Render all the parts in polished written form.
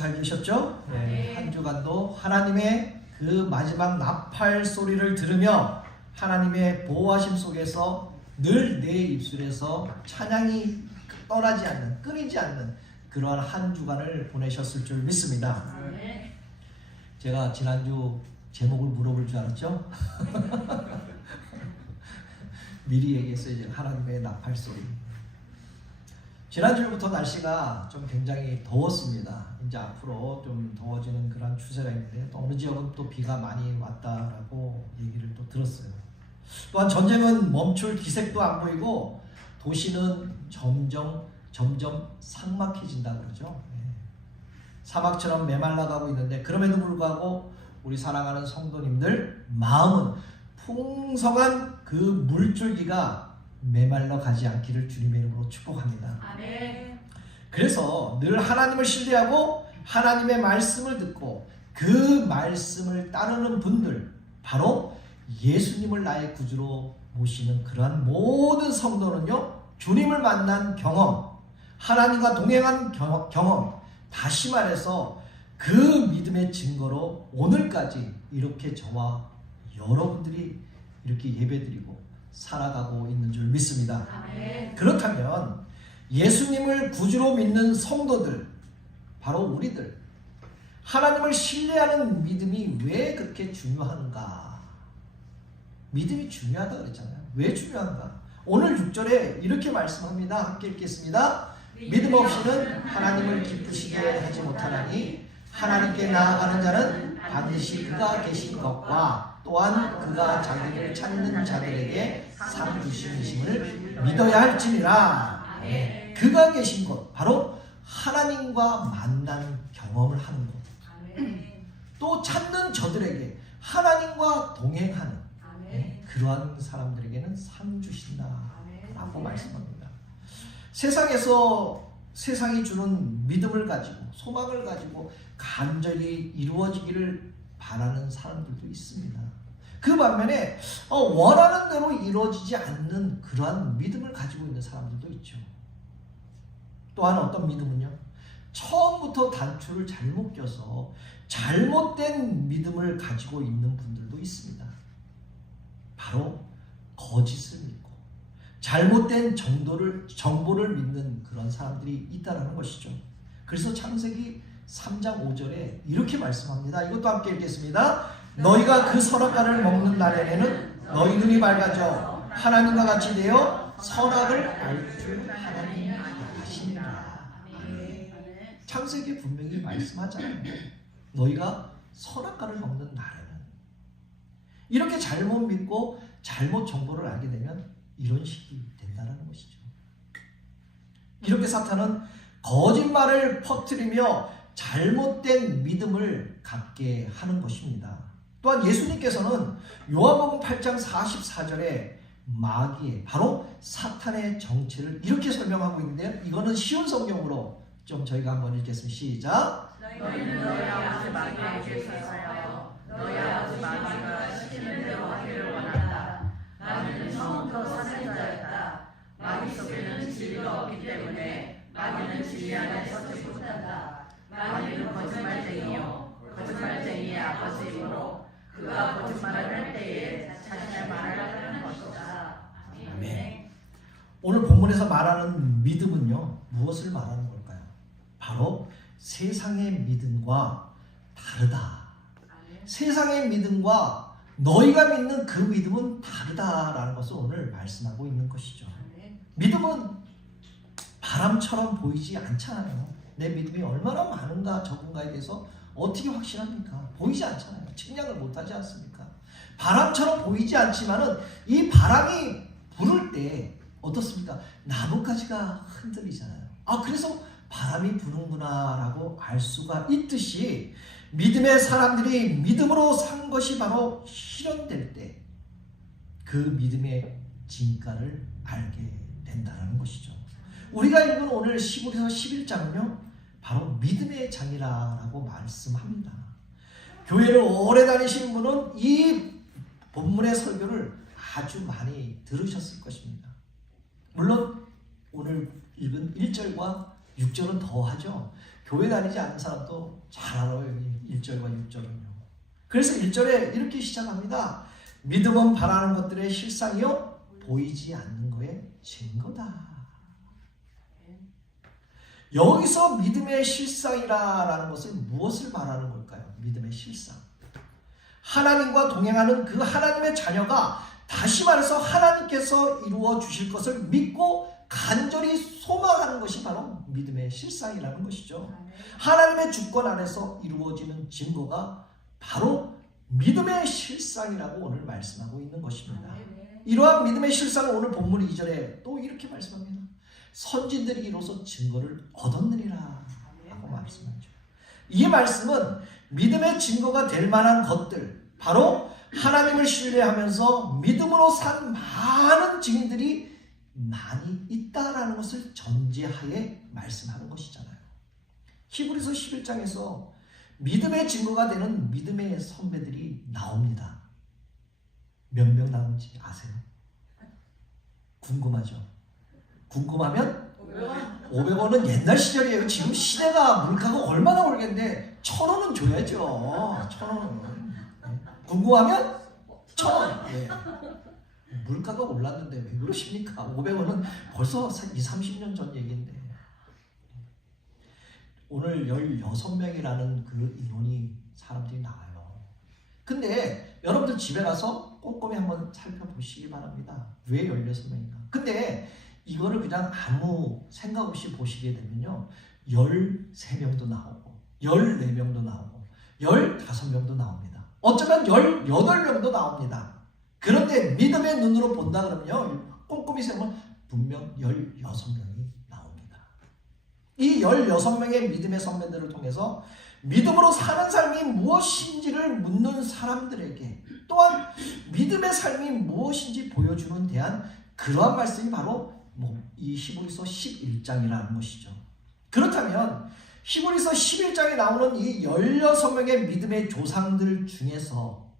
잘 계셨죠? 네, 한 주간도 하나님의 그 마지막 나팔 소리를 들으며 하나님의 보호하심 속에서 늘 내 입술에서 찬양이 떠나지 않는, 끊이지 않는 그러한 한 주간을 보내셨을 줄 믿습니다. 제가 지난주 제목을 물어볼 줄 알았죠? 미리 얘기했어요. 이제 하나님의 나팔 소리. 지난주부터 날씨가 좀 굉장히 더웠습니다. 이제 앞으로 좀 더워지는 그런 추세가 있는데 또 어느 지역은 또 비가 많이 왔다라고 얘기를 또 들었어요. 또한 전쟁은 멈출 기색도 안 보이고 도시는 점점 삭막해진다 그러죠. 사막처럼 메말라가고 있는데 그럼에도 불구하고 우리 사랑하는 성도님들 마음은 풍성한 그 물줄기가 메말라 가지 않기를 주님의 이름으로 축복합니다. 아멘. 그래서 늘 하나님을 신뢰하고 하나님의 말씀을 듣고 그 말씀을 따르는 분들, 바로 예수님을 나의 구주로 모시는 그러한 모든 성도는요, 주님을 만난 경험, 하나님과 동행한 경험, 다시 말해서 그 믿음의 증거로 오늘까지 이렇게 저와 여러분들이 이렇게 예배드리고 살아가고 있는 줄 믿습니다. 아멘. 그렇다면 예수님을 구주로 믿는 성도들, 바로 우리들, 하나님을 신뢰하는 믿음이 왜 그렇게 중요한가? 믿음이 중요하다 그랬잖아요. 왜 중요한가? 오늘 6절에 이렇게 말씀합니다. 함께 읽겠습니다. 믿음 없이는 하나님을 기쁘시게 하지 못하나니 하나님께 나아가는 자는 반드시 그가 계신 것과 또한 그가 자기를 찾는 자들에게 상 주심을 믿어야 할지니라. 아멘. 그가 계신 곳, 바로 하나님과 만난 경험을 하는 곳. 아멘. 또 찾는 저들에게 하나님과 동행하는 아멘. 그러한 사람들에게는 상 주신다 라고 아멘. 말씀합니다. 세상에서 세상이 주는 믿음을 가지고 소망을 가지고 간절히 이루어지기를 바라는 사람들도 있습니다. 그 반면에 원하는 대로 이루어지지 않는 그러한 믿음을 가지고 있는 사람들도 있죠. 또한 어떤 믿음은요, 처음부터 단추를 잘못 껴서 잘못된 믿음을 가지고 있는 분들도 있습니다. 바로 거짓을 믿고 잘못된 정보를 믿는 그런 사람들이 있다는 것이죠. 그래서 창세기 3장 5절에 이렇게 말씀합니다. 이것도 함께 읽겠습니다. 너희가 그 선악과를 먹는 날에는 너희 눈이 밝아져 하나님과 같이 되어 선악을 알 줄 하나님이 아시니라. 창세기에 분명히 말씀하잖아요. 너희가 선악과를 먹는 날에는, 이렇게 잘못 믿고 잘못 정보를 알게 되면 이런 식이 된다는 것이죠. 이렇게 사탄은 거짓말을 퍼뜨리며 잘못된 믿음을 갖게 하는 것입니다. 또한 예수님께서는 요한복음 8장 44절에 마귀의, 바로 사탄의 정체를 이렇게 설명하고 있는데요. 이거는 쉬운 성경으로 좀 저희가 한번 읽겠습니다. 시작. 너희는 너희 아버지 마귀에게서요 너희 아버지 마귀가 시키는 대로 하기를 원한다. 마귀는 처음부터 사는 자였다. 마귀 속에는 진리가 없기 때문에 마귀는 진리 안에 서지 못한다. 마귀는 거짓말쟁이요 거짓말쟁이의 아버지이므로 그가 거짓말을 할 때에 자신의 말을 하는 것이다. 아멘. 오늘 본문에서 말하는 믿음은요, 무엇을 말하는 걸까요? 바로 세상의 믿음과 다르다. 세상의 믿음과 너희가 믿는 그 믿음은 다르다라는 것을 오늘 말씀하고 있는 것이죠. 믿음은 바람처럼 보이지 않잖아요. 내 믿음이 얼마나 많은가 적은가에 대해서 어떻게 확신합니까? 보이지 않잖아요. 측량을 못하지 않습니까? 바람처럼 보이지 않지만은 이 바람이 불을 때 어떻습니까? 나뭇가지가 흔들리잖아요. 그래서 바람이 부는구나 라고 알 수가 있듯이 믿음의 사람들이 믿음으로 산 것이 바로 실현될 때 그 믿음의 진가를 알게 된다는 것이죠. 우리가 읽은 오늘 10에서 11장은요, 바로 믿음의 장이라고 말씀합니다. 교회를 오래 다니신 분은 이 본문의 설교를 아주 많이 들으셨을 것입니다. 물론 오늘 읽은 1절과 6절은 더하죠. 교회 다니지 않는 사람도 잘 알아요. 1절과 6절은요. 그래서 1절에 이렇게 시작합니다. 믿음은 바라는 것들의 실상이요 보이지 않는 거의 증거다. 여기서 믿음의 실상이라는 것은 무엇을 말하는 걸까요? 믿음의 실상. 하나님과 동행하는 그 하나님의 자녀가 다시 말해서 하나님께서 이루어 주실 것을 믿고 간절히 소망하는 것이 바로 믿음의 실상이라는 것이죠. 하나님의 주권 안에서 이루어지는 증거가 바로 믿음의 실상이라고 오늘 말씀하고 있는 것입니다. 이러한 믿음의 실상을 오늘 본문 2절에 또 이렇게 말씀합니다. 선진들이 이로써 증거를 얻었느니라 라고 말씀하죠. 이 말씀은 믿음의 증거가 될 만한 것들, 바로 하나님을 신뢰하면서 믿음으로 산 많은 증인들이 많이 있다라는 것을 전제하에 말씀하는 것이잖아요. 히브리서 11장에서 믿음의 증거가 되는 믿음의 선배들이 나옵니다. 몇 명 나오는지 아세요? 궁금하죠? 궁금하면 500원은 옛날 시절이에요. 지금 시대가 물가가 얼마나 오르겠는데 1,000원은 줘야죠. 1,000원은. 궁금하면 1,000원. 네. 물가가 올랐는데 왜 그러십니까? 500원은 벌써 20-30년 전 얘기인데. 오늘 16명이라는 그 인원이 사람들이 나와요. 근데 여러분들 집에 가서 꼼꼼히 한번 살펴보시기 바랍니다. 왜 16명인가? 근데 이거를 그냥 아무 생각 없이 보시게 되면요. 13명도 나오고 14명도 나오고 15명도 나옵니다. 어쩌면 18명도 나옵니다. 그런데 믿음의 눈으로 본다 그러면요. 꼼꼼히 세면 분명 16명이 나옵니다. 이 16명의 믿음의 선배들을 통해서 믿음으로 사는 삶이 무엇인지를 묻는 사람들에게 또한 믿음의 삶이 무엇인지 보여주는 대한 그러한 말씀이 바로 이 히브리서 11장이라는 것이죠. 그렇다면 히브리서 11장에 나오는 이 16명의 믿음의 조상들 중에서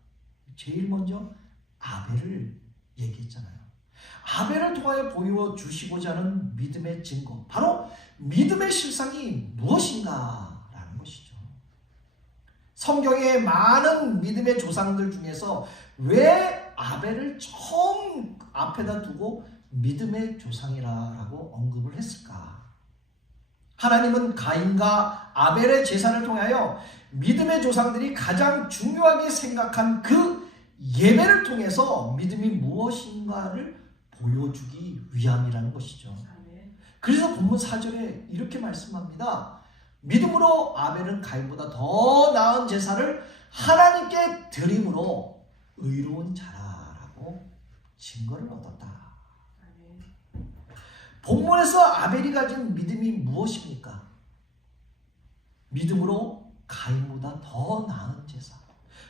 제일 먼저 아벨을 얘기했잖아요. 아벨을 통하여 보여주시고자 하는 믿음의 증거, 바로 믿음의 실상이 무엇인가라는 것이죠. 성경의 많은 믿음의 조상들 중에서 왜 아벨을 처음 앞에다 두고 믿음의 조상이라고 언급을 했을까? 하나님은 가인과 아벨의 제사를 통하여 믿음의 조상들이 가장 중요하게 생각한 그 예배를 통해서 믿음이 무엇인가를 보여주기 위함이라는 것이죠. 그래서 본문 4절에 이렇게 말씀합니다. 믿음으로 아벨은 가인보다 더 나은 제사를 하나님께 드림으로 의로운 자라라고 증거를 얻었다. 본문에서 아벨이 가진 믿음이 무엇입니까? 믿음으로 가인보다 더 나은 제사,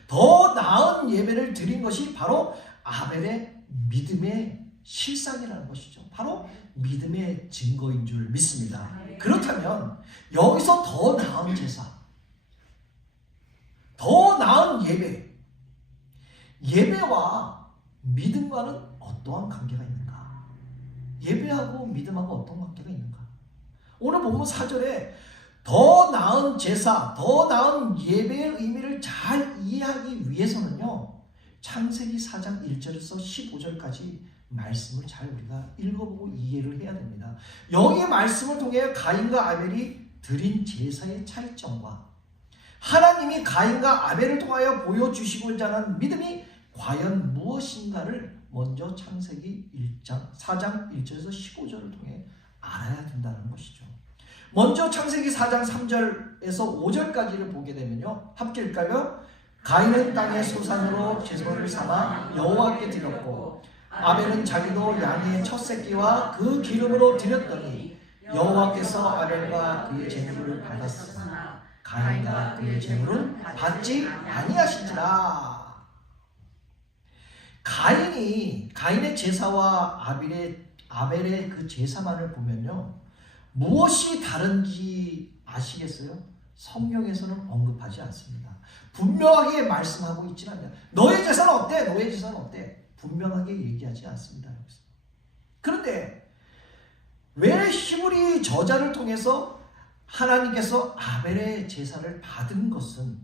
더 나은 예배를 드린 것이 바로 아벨의 믿음의 실상이라는 것이죠. 바로 믿음의 증거인 줄 믿습니다. 그렇다면 여기서 더 나은 제사, 더 나은 예배, 예배와 믿음과는 어떠한 관계가 있는가? 예배하고 믿음하고 어떤 관계가 있는가? 오늘 본문 4절에 더 나은 제사, 더 나은 예배의 의미를 잘 이해하기 위해서는요, 창세기 4장 1절에서 15절까지 말씀을 잘 우리가 읽어보고 이해를 해야 됩니다. 여기의 말씀을 통해 가인과 아벨이 드린 제사의 차이점과 하나님이 가인과 아벨을 통하여 보여주시고자 하는 믿음이 과연 무엇인가를 먼저 창세기 4장 1절에서 15절을 통해 알아야 된다는 것이죠. 먼저 창세기 4장 3절에서 5절까지를 보게 되면요. 함께 읽을까요? 가인은 땅의 소산으로 제물을 삼아 여호와께 드렸고 아벨은 자기도 양의 첫 새끼와 그 기름으로 드렸더니 여호와께서 아벨과 그의 제물을 받았으나 가인과 그의 제물은 받지 아니하신지라. 가인의 제사와 아벨의 그 제사만을 보면요, 무엇이 다른지 아시겠어요? 성경에서는 언급하지 않습니다. 분명하게 말씀하고 있지는 않아요. 너의 제사는 어때? 너의 제사는 어때? 분명하게 얘기하지 않습니다. 여기서. 그런데 왜 히브리 저자를 통해서 하나님께서 아벨의 제사를 받은 것은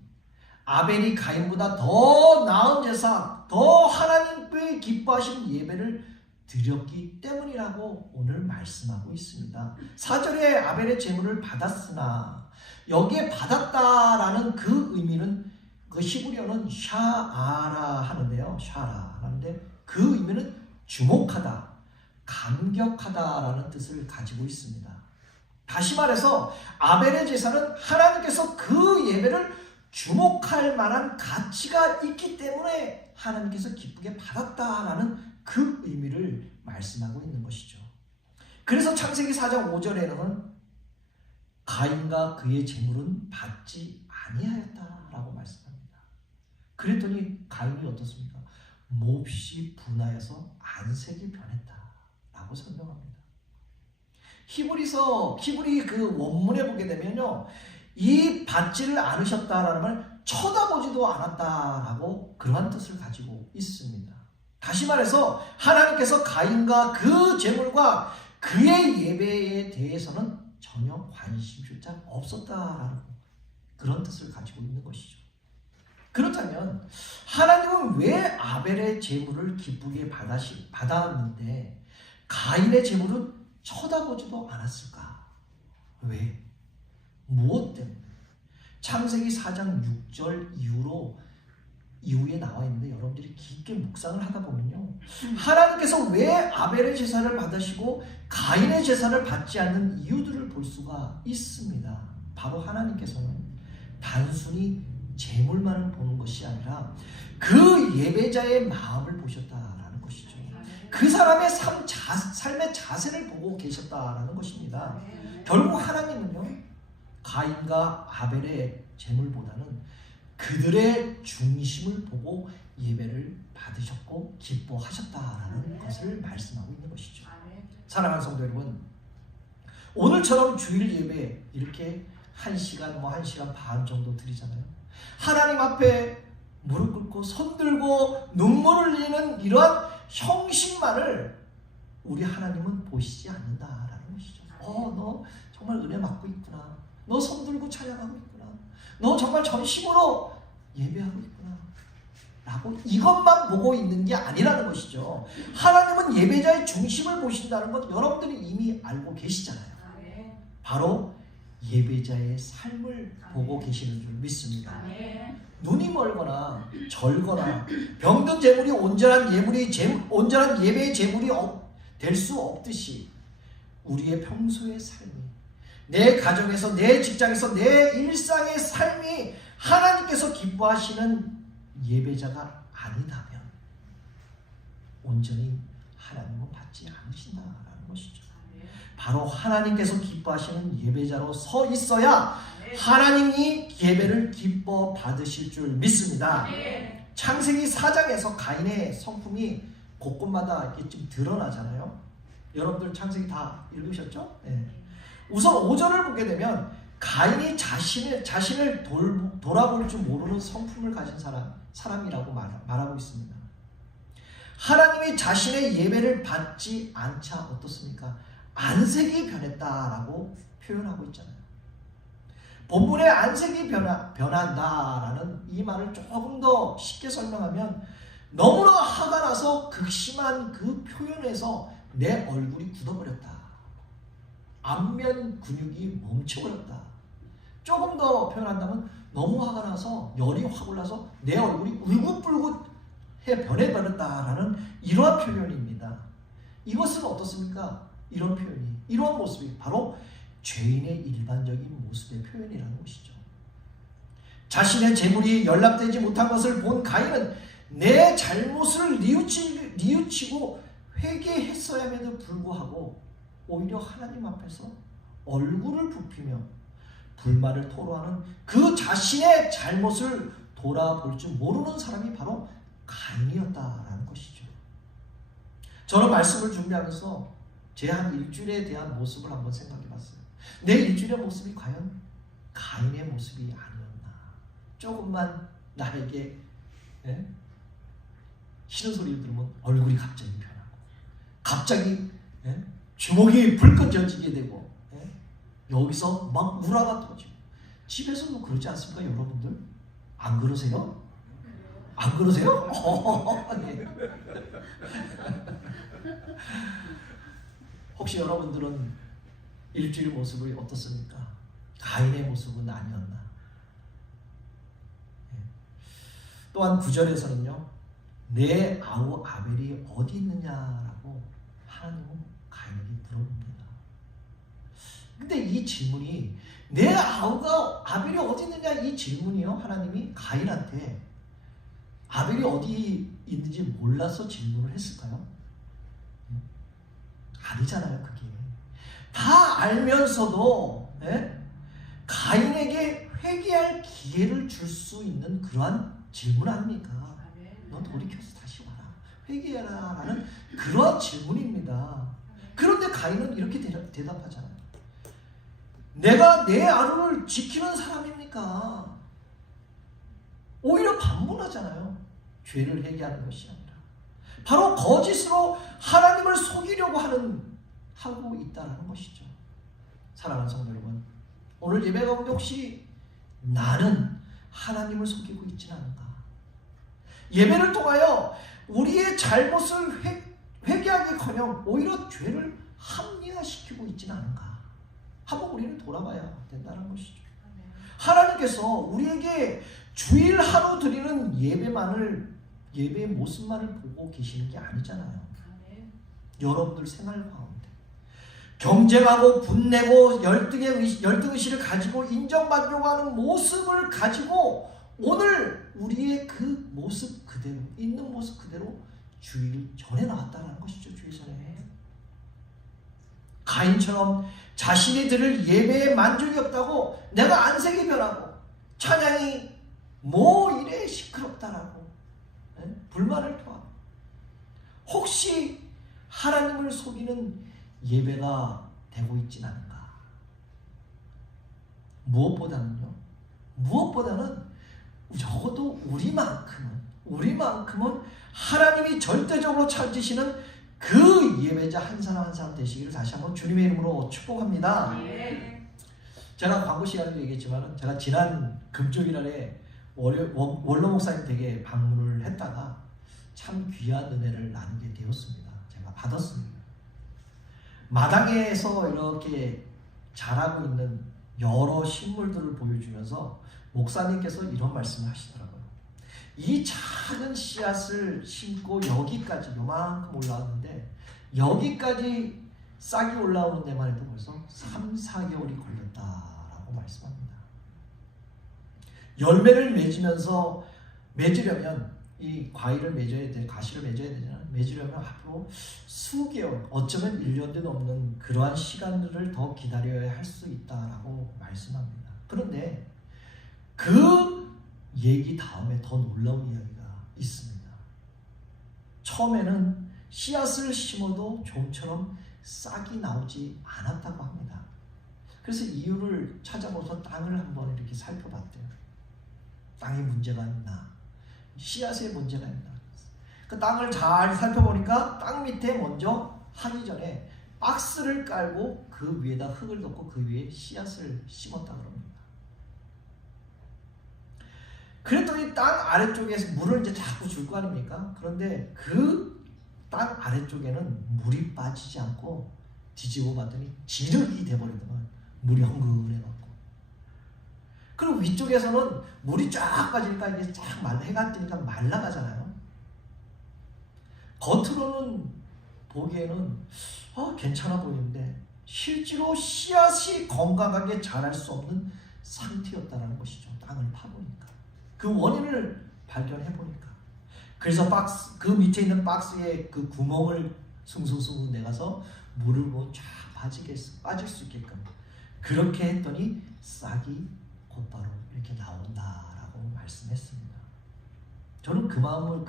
아벨이 가인보다 더 나은 제사, 더 하나님께 기뻐하시는 예배를 드렸기 때문이라고 오늘 말씀하고 있습니다. 4절에 아벨의 제물을 받았으나 여기에 받았다라는 그 의미는 그 히브리어는 샤아라 하는데요. 샤라 하는데 그 의미는 주목하다, 감격하다라는 뜻을 가지고 있습니다. 다시 말해서 아벨의 제사는 하나님께서 그 예배를 주목할 만한 가치가 있기 때문에 하나님께서 기쁘게 받았다라는 그 의미를 말씀하고 있는 것이죠. 그래서 창세기 4장 5절에는 가인과 그의 제물은 받지 아니하였다라고 말씀합니다. 그랬더니 가인이 어떻습니까? 몹시 분하여서 안색이 변했다라고 설명합니다. 히브리 그 원문에 보게 되면요, 이 받지를 않으셨다라는 말, 쳐다보지도 않았다라고 그러한 뜻을 가지고 있습니다. 다시 말해서 하나님께서 가인과 그 제물과 그의 예배에 대해서는 전혀 관심조차 없었다라는 그런 뜻을 가지고 있는 것이죠. 그렇다면 하나님은 왜 아벨의 제물을 기쁘게 받았는데 가인의 제물은 쳐다보지도 않았을까? 왜? 무엇 때문에? 창세기 4장 6절 이후에 나와 있는데 여러분들이 깊게 묵상을 하다 보면요, 하나님께서 왜 아벨의 제사를 받으시고 가인의 제사를 받지 않는 이유들을 볼 수가 있습니다. 바로 하나님께서는 단순히 제물만을 보는 것이 아니라 그 예배자의 마음을 보셨다라는 것이죠. 그 사람의 삶의 자세를 보고 계셨다라는 것입니다. 결국 하나님은요, 가인과 아벨의 제물보다는 그들의 중심을 보고 예배를 받으셨고 기뻐하셨다라는 것을 말씀하고 있는 것이죠. 사랑하는 성도 여러분, 오늘처럼 주일 예배 이렇게 1시간, 1시간 반 정도 드리잖아요. 하나님 앞에 무릎 꿇고 손 들고 눈물을 흘리는 이러한 형식만을 우리 하나님은 보시지 않는다라는 것이죠. 너 정말 은혜 받고 있구나. 너 손 들고 찬양하고 있구나. 너 정말 전심으로 예배하고 있구나. 라고 이것만 보고 있는 게 아니라는 것이죠. 하나님은 예배자의 중심을 보신다는 것 여러분들이 이미 알고 계시잖아요. 바로 예배자의 삶을 보고 계시는 줄 믿습니다. 눈이 멀거나 절거나 병든 제물이 온전한 예배의 제물이 될 수 없듯이 우리의 평소의 삶이, 내 가정에서, 내 직장에서, 내 일상의 삶이 하나님께서 기뻐하시는 예배자가 아니다면 온전히 하나님은 받지 않으신다라는 것이죠. 바로 하나님께서 기뻐하시는 예배자로 서 있어야 하나님이 예배를 기뻐 받으실 줄 믿습니다. 창세기 4장에서 가인의 성품이 곳곳마다 이렇게 좀 드러나잖아요. 여러분들 창세기 다 읽으셨죠? 네. 우선 5절을 보게 되면 가인이 자신을 돌아볼 줄 모르는 성품을 가진 사람이라고 말하고 있습니다. 하나님이 자신의 예배를 받지 않자 어떻습니까? 안색이 변했다라고 표현하고 있잖아요. 본문에 안색이 변한다라는 이 말을 조금 더 쉽게 설명하면 너무나 화가 나서 극심한 그 표현에서 내 얼굴이 굳어버렸다. 안면 근육이 멈춰버렸다. 조금 더 표현한다면 너무 화가 나서 열이 확 올라서 내 얼굴이 울긋불긋해 변해버렸다라는 이러한 표현입니다. 이것은 어떻습니까? 이런 표현이, 이러한 모습이 바로 죄인의 일반적인 모습의 표현이라는 것이죠. 자신의 재물이 연락되지 못한 것을 본 가인은 내 잘못을 뉘우치고 회개했어야에도 불구하고 오히려 하나님 앞에서 얼굴을 굽히며 불만을 토로하는 그 자신의 잘못을 돌아볼 줄 모르는 사람이 바로 가인이었다라는 것이죠. 저는 말씀을 준비하면서 제 한 일주일에 대한 모습을 한번 생각해 봤어요. 내 일주일의 모습이 과연 가인의 모습이 아니었나. 조금만 나에게 싫은 소리를 들으면 얼굴이 갑자기 변하고, 갑자기 주먹이 불끈 져지게 되고, 여기서 막 우라가 터지고. 집에서도 그러지 않습니까, 여러분들? 안 그러세요? 안 그러세요? 네. 혹시 여러분들은 일주일 모습이 어떻습니까? 가인의 모습은 아니었나? 네. 또한 9절에서는요, 내 아우 아벨이 어디 있느냐라고 하나님은 가인에게 물어봅니다. 근데 이 질문이, 내 아우가 아벨이 어디 있느냐, 이 질문이요, 하나님이 가인한테 아벨이 어디 있는지 몰라서 질문을 했을까요? 아니잖아요. 그게 다 알면서도 가인에게 회개할 기회를 줄 수 있는 그러한 질문 아닙니까? 너 돌이켜서 다시 와라, 회개해라 라는 그러한 질문입니다. 그런데 가인은 이렇게 대답하잖아요. 내가 내 아루를 지키는 사람입니까? 오히려 반문하잖아요. 죄를 회개하는 것이 아니라 바로 거짓으로 하나님을 속이려고 하고 있다는 것이죠. 사랑하는 성도 여러분, 오늘 예배 가운데 혹시 나는 하나님을 속이고 있지는 않은가? 예배를 통하여 우리의 잘못을 회개하기커녕 오히려 죄를 합리화시키고 있지는 않은가? 한번 우리는 돌아봐야 된다는 것이죠. 하나님께서 우리에게 주일 하루 드리는 예배의 모습만을 보고 계시는 게 아니잖아요. 여러분들 생활 가운데 경쟁하고 분내고 열등의식을 가지고 인정받으려고 하는 모습을 가지고 오늘 우리의 그 모습 그대로, 있는 모습 그대로 주일 전에 나왔다는 것이죠. 주일 전에 가인처럼 자신이 드릴 예배에 만족이 없다고, 내가 안색이 변하고 찬양이 뭐 이래 시끄럽다라고 불만을 토하고, 혹시 하나님을 속이는 예배가 되고 있지는 않은가? 무엇보다는 적어도 우리만큼은 하나님이 절대적으로 찾으시는 그 예배자 한 사람 한 사람 되시기를 다시 한번 주님의 이름으로 축복합니다. 제가 광고 시간에도 얘기했지만, 제가 지난 금요일날에 원로 목사님 댁에 방문을 했다가 참 귀한 은혜를 나누게 되었습니다. 제가 받았습니다. 마당에서 이렇게 자라고 있는 여러 식물들을 보여주면서 목사님께서 이런 말씀을 하시더라고요. 이 작은 씨앗을 심고 여기까지 요만큼 올라왔는데, 여기까지 싹이 올라오는 데만 해도 벌써 3-4개월이 걸렸다라고 말씀합니다. 열매를 맺으려면 이 과일을 맺어야 돼, 가시를 맺어야 되잖아요. 맺으려면 앞으로 수개월, 어쩌면 1년도 넘는 그러한 시간들을 더 기다려야 할 수 있다라고 말씀합니다. 그런데 그 얘기 다음에 더 놀라운 이야기가 있습니다. 처음에는 씨앗을 심어도 좀처럼 싹이 나오지 않았다고 합니다. 그래서 이유를 찾아보서 땅을 한번 이렇게 살펴봤대요. 땅에 문제가 있나? 씨앗에 문제가 있나? 그 땅을 잘 살펴보니까 땅 밑에 먼저 하기 전에 박스를 깔고 그 위에다 흙을 넣고 그 위에 씨앗을 심었다고 합니다. 그랬더니 땅 아래쪽에서 물을 이제 자꾸 줄 거 아닙니까? 그런데 그 땅 아래쪽에는 물이 빠지지 않고 뒤집어 봤더니 지륵이 돼버리더만, 물이 흥건해갖고. 그리고 위쪽에서는 물이 쫙 빠지니까 이게 쫙 해가 뜨니까 말라가잖아요. 겉으로는 보기에는 괜찮아 보이는데 실제로 씨앗이 건강하게 자랄 수 없는 상태였다는 것이죠. 땅을 파보니까. 그 원인을 발견해보니까. 그래서 그 밑에 있는 박스에 그 구멍을 숭숭숭 내가서 물을 부으면 쫙 빠질 수 있게끔 그렇게 했더니 싹이 곧바로 이렇게 나온다라고 말씀했습니다. 저는 그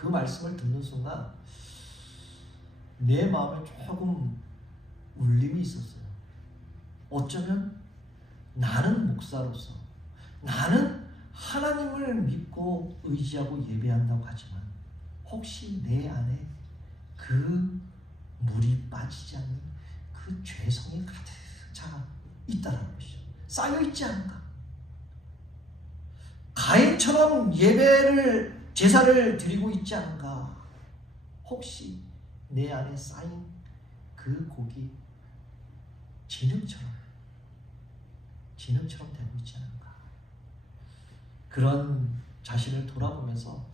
말씀을 듣는 순간 내 마음에 조금 울림이 있었어요. 어쩌면 나는 목사로서, 나는 하나님을 믿고 의지하고 예배한다고 하지만 혹시 내 안에 그 물이 빠지지 않는 그 죄성이 가득 차 있다는 것이죠. 쌓여 있지 않은가? 가인처럼 예배를 제사를 드리고 있지 않은가? 혹시 내 안에 쌓인 그 곡이 진흙처럼 되고 있지 않은가? 그런 자신을 돌아보면서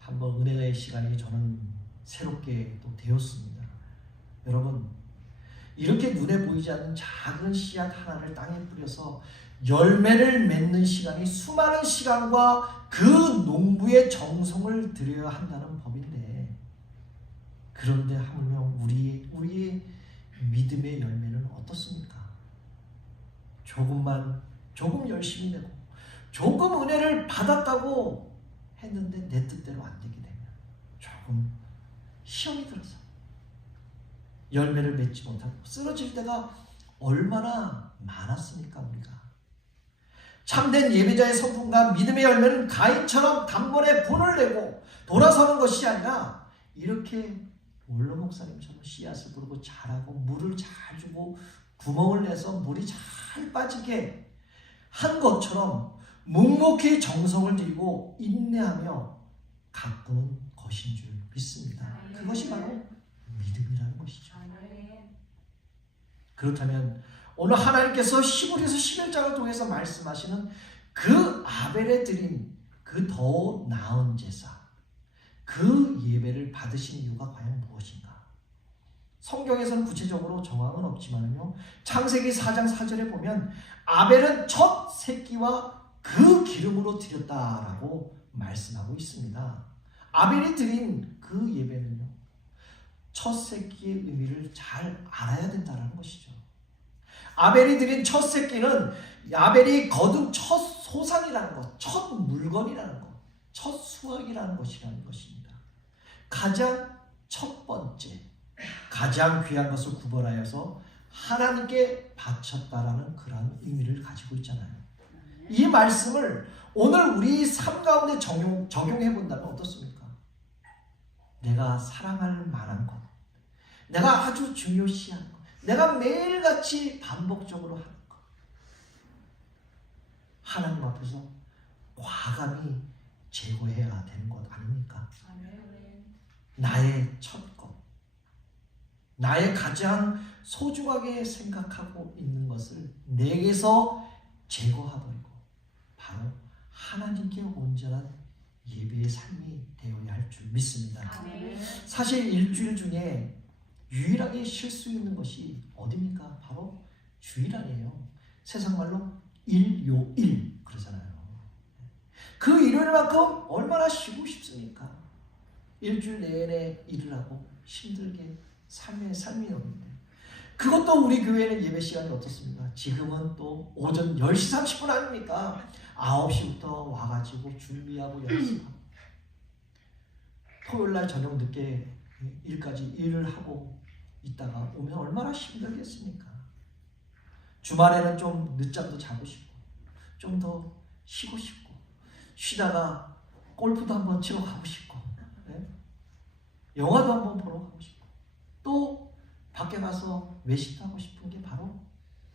한번 은혜의 시간이 저는 새롭게 또 되었습니다. 여러분, 이렇게 눈에 보이지 않는 작은 씨앗 하나를 땅에 뿌려서 열매를 맺는 시간이 수많은 시간과 그 농부의 정성을 들여야 한다는 법인데, 그런데 하물며 우리의 믿음의 열매는 어떻습니까? 조금 열심히 되고 조금 은혜를 받았다고 했는데 내 뜻대로 안 되게 되면 조금 시험이 들어서 열매를 맺지 못하고 쓰러질 때가 얼마나 많았습니까? 우리가 참된 예배자의 성품과 믿음의 열매는 가인처럼 단번에 분을 내고 돌아서는 것이 아니라 이렇게 원로 목사님처럼 씨앗을 부르고 자라고 물을 잘 주고 구멍을 내서 물이 잘 빠지게 한 것처럼 묵묵히 정성을 들이고 인내하며 가꾸는 것인 줄 믿습니다. 그것이 바로 믿음이라는 것이죠. 그렇다면 오늘 하나님께서 히브리서 11장을 통해서 말씀하시는 그 아벨에 드린 그 더 나은 제사, 그 예배를 받으신 이유가 과연 무엇인가? 성경에서는 구체적으로 정황은 없지만요, 창세기 4장 4절에 보면 아벨은 첫 새끼와 그 기름으로 드렸다라고 말씀하고 있습니다. 아벨이 드린 그 예배는요, 첫 새끼의 의미를 잘 알아야 된다는 것이죠. 아벨이 드린 첫 새끼는 아벨이 거둔 첫 소산이라는 것, 첫 물건이라는 것, 첫 수확이라는 것이라는 것입니다. 가장 첫 번째, 가장 귀한 것을 구별하여서 하나님께 바쳤다라는 그런 의미를 가지고 있잖아요. 이 말씀을 오늘 우리 삶 가운데 적용해 본다면 어떻습니까? 내가 사랑할 만한 것, 내가 아주 중요시한 것, 내가 매일같이 반복적으로 하는 것, 하나님 앞에서 과감히 제거해야 되는 것 아닙니까? 나의 첫 것, 나의 가장 소중하게 생각하고 있는 것을 내게서 제거해버리고 바로 하나님께 온전한 예배의 삶이 되어야 할 줄 믿습니다. 사실 일주일 중에 유일하게 쉴 수 있는 것이 어디입니까? 바로 주일 아니에요. 세상 말로 일요일 그러잖아요. 그 일요일만큼 얼마나 쉬고 싶습니까? 일주일 내내 일을 하고 힘들게 삶이 없는데, 그것도 우리 교회는 예배 시간이 어떻습니까? 지금은 또 오전 10시 30분 아닙니까? 9시부터 와가지고 준비하고 연습하고 토요일날 저녁 늦게 일까지 일을 하고 있다가 오면 얼마나 힘들겠습니까? 주말에는 좀 늦잠도 자고 싶고 좀 더 쉬고 싶고 쉬다가 골프도 한번 치러 가고 싶고, 네? 영화도 한번 보러 가고 싶고 또 밖에 가서 외식도 하고 싶은 게 바로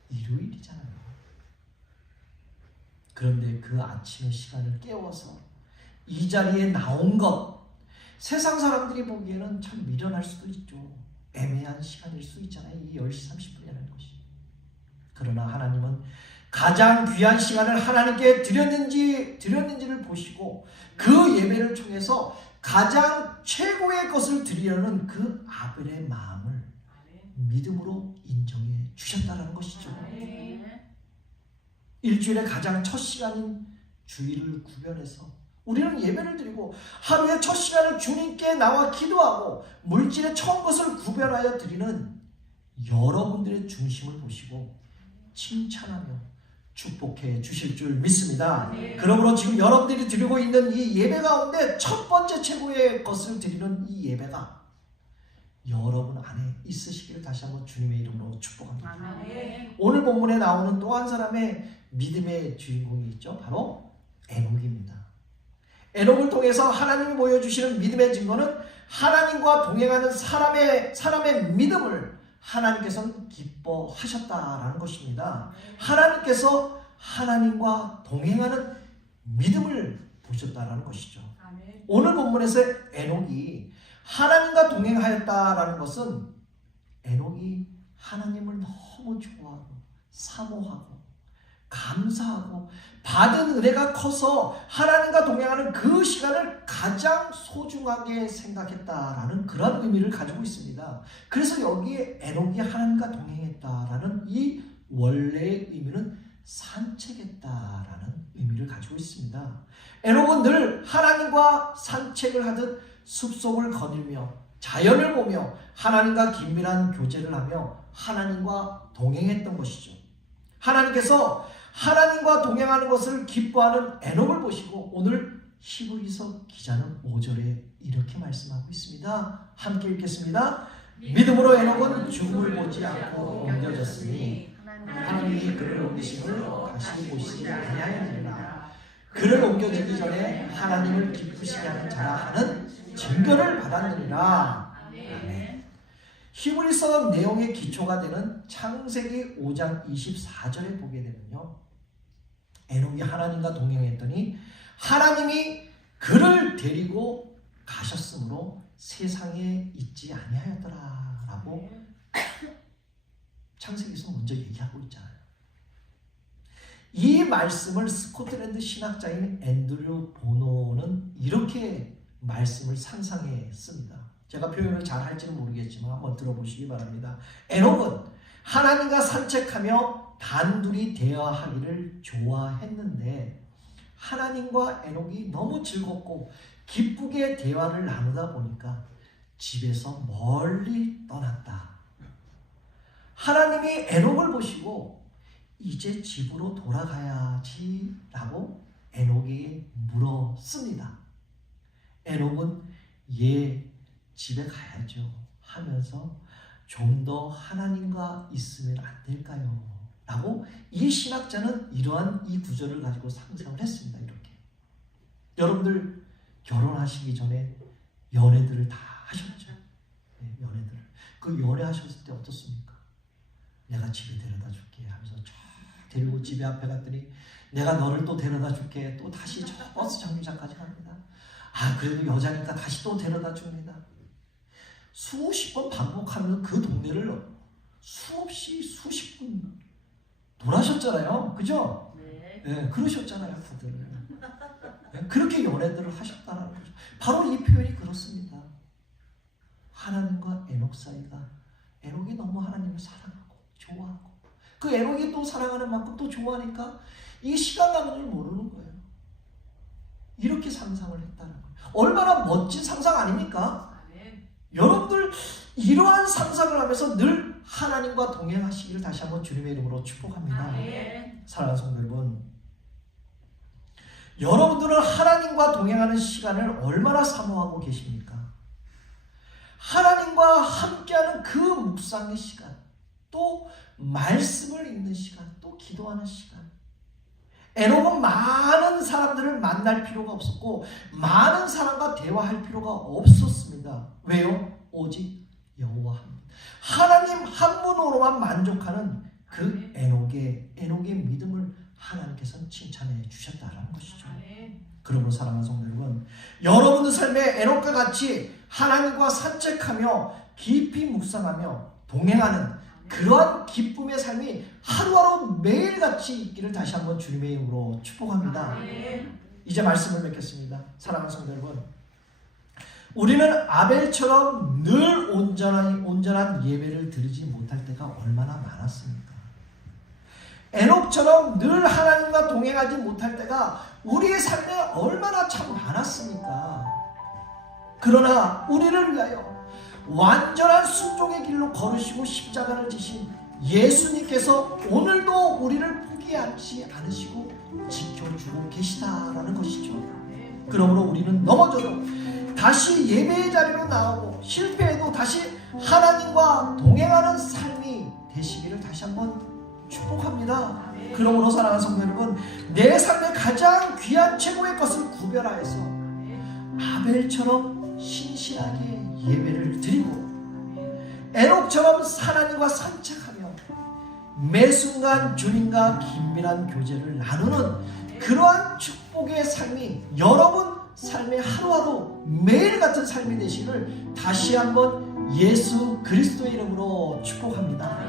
일요일이잖아요. 그런데 그 아침의 시간을 깨워서 이 자리에 나온 것, 세상 사람들이 보기에는 참 미련할 수도 있죠. 애매한 시간일 수 있잖아요. 이 10시 30분이라는 것이. 그러나 하나님은 가장 귀한 시간을 하나님께 드렸는지를 보시고 그 예배를 통해서 가장 최고의 것을 드리려는 그 아벨의 마음을 믿음으로 인정해 주셨다는 것이죠. 일주일의 가장 첫 시간인 주일을 구별해서 우리는 예배를 드리고 하루의 첫 시간을 주님께 나와 기도하고 물질의 첫 것을 구별하여 드리는 여러분들의 중심을 보시고 칭찬하며 축복해 주실 줄 믿습니다. 그러므로 지금 여러분들이 드리고 있는 이 예배 가운데 첫 번째 최고의 것을 드리는 이 예배가 여러분 안에 있으시기를 다시 한번 주님의 이름으로 축복합니다. 오늘 본문에 나오는 또 한 사람의 믿음의 주인공이 있죠. 바로 에녹입니다. 에녹을 통해서 하나님이 보여주시는 믿음의 증거는 하나님과 동행하는 사람의 믿음을 하나님께서는 기뻐하셨다라는 것입니다. 하나님께서 하나님과 동행하는 믿음을 보셨다라는 것이죠. 오늘 본문에서 에녹이 하나님과 동행하였다라는 것은 에녹이 하나님을 너무 좋아하고 사모하고 감사하고 받은 은혜가 커서 하나님과 동행하는 그 시간을 가장 소중하게 생각했다라는 그런 의미를 가지고 있습니다. 그래서 여기에 에녹이 하나님과 동행했다라는 이 원래의 의미는 산책했다라는 의미를 가지고 있습니다. 에녹은 늘 하나님과 산책을 하듯 숲속을 거닐며 자연을 보며 하나님과 긴밀한 교제를 하며 하나님과 동행했던 것이죠. 하나님께서 하나님과 동행하는 것을 기뻐하는 에녹을 보시고 오늘 히브리서 기자는 5절에 이렇게 말씀하고 있습니다. 함께 읽겠습니다. 믿음으로 에녹은 죽음을 보지 않고 옮겨졌으니 하나님이 그를 옮기심을 다시 보시지 아니하였느니라. 그를 옮겨지기 전에 하나님을 기쁘시게 하는 자라 하는 증거를 받았느니라. 아멘. 히브리서 내용의 기초가 되는 창세기 5장 24절에 보게 되면요, 에녹이 하나님과 동행했더니 하나님이 그를 데리고 가셨으므로 세상에 있지 아니하였더라 라고 창세기에서 먼저 얘기하고 있잖아요. 이 말씀을 스코틀랜드 신학자인 앤드류 보노는 이렇게 말씀을 상상했습니다. 제가 표현을 잘 할지는 모르겠지만 한번 들어보시기 바랍니다. 에녹은 하나님과 산책하며 단둘이 대화하기를 좋아했는데 하나님과 에녹이 너무 즐겁고 기쁘게 대화를 나누다 보니까 집에서 멀리 떠났다. 하나님이 에녹을 보시고 이제 집으로 돌아가야지 라고 에녹에게 물었습니다. 에녹은 예, 집에 가야죠 하면서 좀 더 하나님과 있으면 안 될까요? 라고 이 신학자는 이러한 이 구절을 가지고 상상을 했습니다. 이렇게 여러분들 결혼하시기 전에 연애들을 다 하셨죠? 네, 연애들을. 그 연애하셨을 때 어떻습니까? 내가 집에 데려다 줄게 하면서 쫙 데리고 집에 앞에 갔더니 내가 너를 또 데려다 줄게. 또 다시 저 버스 정류장까지 갑니다. 아, 그래도 여자니까 다시 또 데려다 줍니다. 수십 번 반복하면서 그 동네를 수없이 수십 분 돌아셨잖아요. 그죠? 네. 네, 그러셨잖아요, 다들. 네, 그렇게 연애들을 하셨다는 거죠. 바로 이 표현이 그렇습니다. 하나님과 에녹 사이가, 에녹이 너무 하나님을 사랑하고 좋아하고 그 에녹이 또 사랑하는 만큼 또 좋아하니까 이 시간 가는 줄 모르는 거예요. 이렇게 상상을 했다는 거예요. 얼마나 멋진 상상 아닙니까? 여러분들 이러한 상상을 하면서 늘 하나님과 동행하시기를 다시 한번 주님의 이름으로 축복합니다. 사랑하는 성도 여러분, 여러분들은 하나님과 동행하는 시간을 얼마나 사모하고 계십니까? 하나님과 함께하는 그 묵상의 시간, 또 말씀을 읽는 시간, 또 기도하는 시간. 에녹은 많은 사람들을 만날 필요가 없었고 많은 사람과 대화할 필요가 없었습니다. 왜요? 오직 여호와 하나님 한 분으로만 만족하는 그 에녹의 믿음을 하나님께서는 칭찬해 주셨다는 것이죠. 그러므로 사랑하는 성도 여러분, 여러분의 삶에 에녹과 같이 하나님과 산책하며 깊이 묵상하며 동행하는 그러한 기쁨의 삶이 하루하루 매일같이 있기를 다시 한번 주님의 이름으로 축복합니다. 이제 말씀을 맺겠습니다. 사랑하는 성도 여러분, 우리는 아벨처럼 늘 온전한 예배를 드리지 못할 때가 얼마나 많았습니까? 에녹처럼 늘 하나님과 동행하지 못할 때가 우리의 삶에 얼마나 참 많았습니까? 그러나 우리를 위하여 완전한 순종의 길로 걸으시고 십자가를 지신 예수님께서 오늘도 우리를 포기하지 않으시고 지켜주고 계시다라는 것이죠. 그러므로 우리는 넘어져도 다시 예배의 자리로 나오고 실패해도 다시 하나님과 동행하는 삶이 되시기를 다시 한번 축복합니다. 그러므로 사랑하는 성도 여러분, 내 삶의 가장 귀한 최고의 것을 구별하여서 아벨처럼 신실하게 예배를 드리고 에녹처럼 하나님과 산책하며 매 순간 주님과 긴밀한 교제를 나누는 그러한 축복의 삶이 여러분 삶의 하루하루 매일 같은 삶이 되시기를 다시 한번 예수 그리스도의 이름으로 축복합니다.